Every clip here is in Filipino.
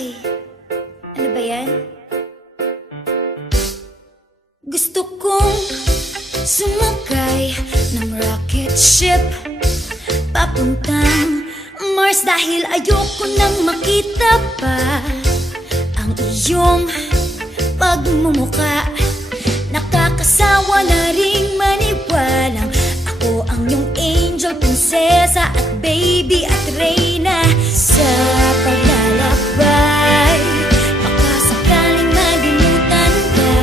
Ay, ano ba yan? Gusto kong sumakay ng rocket ship papuntang Mars dahil ayoko nang makita pa ang iyong pagmumuka. Nakakasawa na ring maniwalang ako ang iyong angel, prinsesa at baby at reyna. Sa paglalakbay, baka sakaling malimutan ka.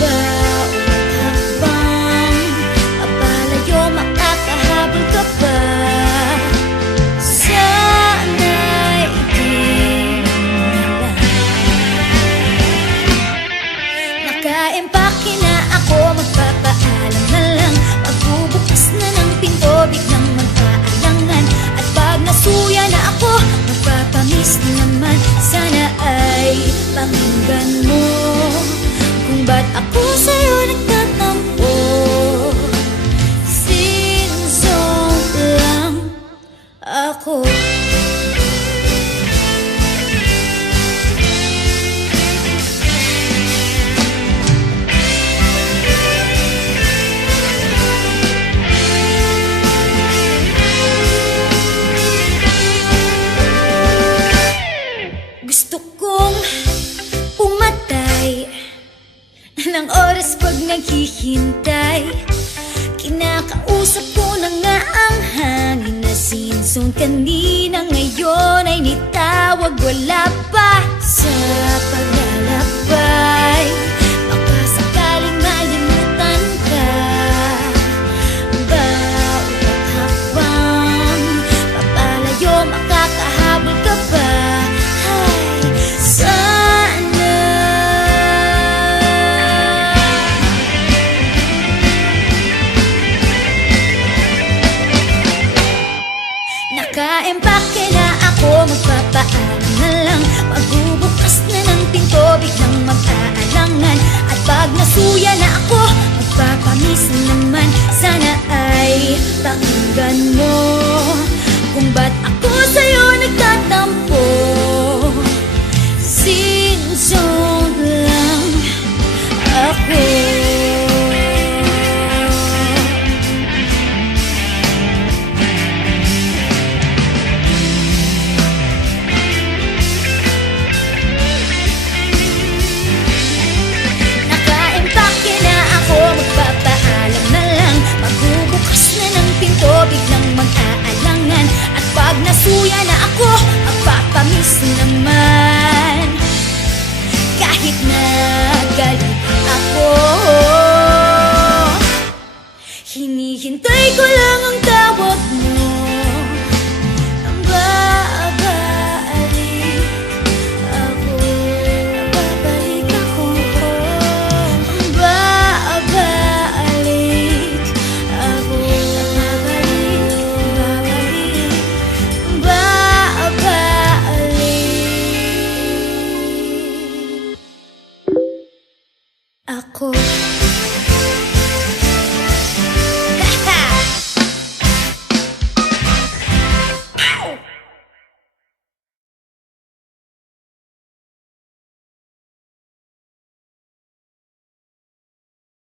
Bawat hakbang, mapalayo, makakahabol ka pa. Sana'y di na lang naka-empake na ako, magpapaalam na lang. Magbubukas na ng pinto, biglang magpaalangan. At pag nasuya na ako, magpapamiss naman. Sana ay pakinggan mo kung ba't ako sa'yo nagtatampo. Sinzone lang ako. Gusto kong pumatay ng oras pag naghihintay. Kinakausap ko na nga ang hangin na sinzone kanina, ngayon ay nitawag, wala pa. Sa paglalakbay, baka sakaling malimutan ka. Bawat hakbang, papalayo, makakahabol ka pa. Naka-empake na ako, magpapaalam na lang. Magbubukas na ng pinto, biglang mag-aalangan. At pag nasuya na ako, magpapamiss naman. Sana ay pakinggan mo kung ba't ako sa'yo nagtatampo. Sinzone lang ako. Biglang mag-aalangan. At pag nasuya na